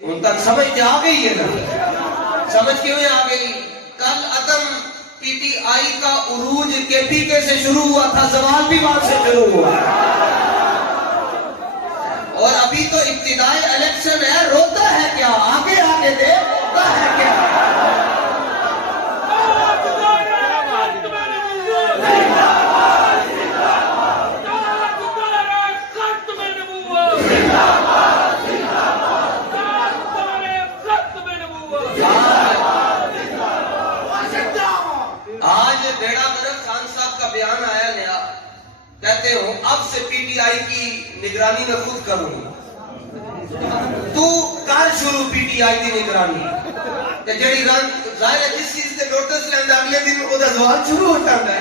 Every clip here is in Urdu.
ان تک سمجھ کے آ گئی ہے نا؟ سمجھ کیوں آ گئی؟ کل عدم پی ٹی آئی کا عروج کے پی کے سے شروع ہوا تھا، زوال بھی وہاں سے شروع ہوا، اور ابھی تو ابتدائی الیکشن ہے، روتا ہے کیا؟ آگے آگے دے، روتا ہے کیا؟ بیان آیا نیا، کہتے ہو اب سے پی ٹی آئی کی نگرانی میں خود کروں، تو کر شروع پی ٹی آئی کی نگرانی کہ جڑی رنگ ظاہر ہے جس چیز سے نوٹس لیندہ اگلے دن وہ سوال شروع ہوتا ہے،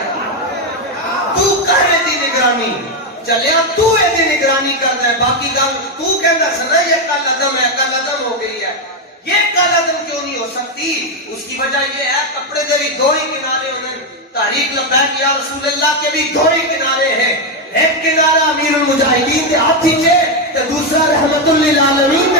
تو کر دی نگرانی چلیا، تو ایسی نگرانی کرتا ہے، باقی گل تو کہندا سنا یہ کل عدم ہے، کل عدم ہو گئی ہے، یہ کل عدم کیوں نہیں ہو سکتی؟ اس کی وجہ یہ ہے کپڑے دے بھی دو ہی کنارے ہونے، تحریک لبیک یا رسول اللہ کے بھی دو ہی کنارے ہیں، ایک کنارہ امیر المجاہدین کے ہاتھ ہی سے، تو دوسرا رحمت للعالمین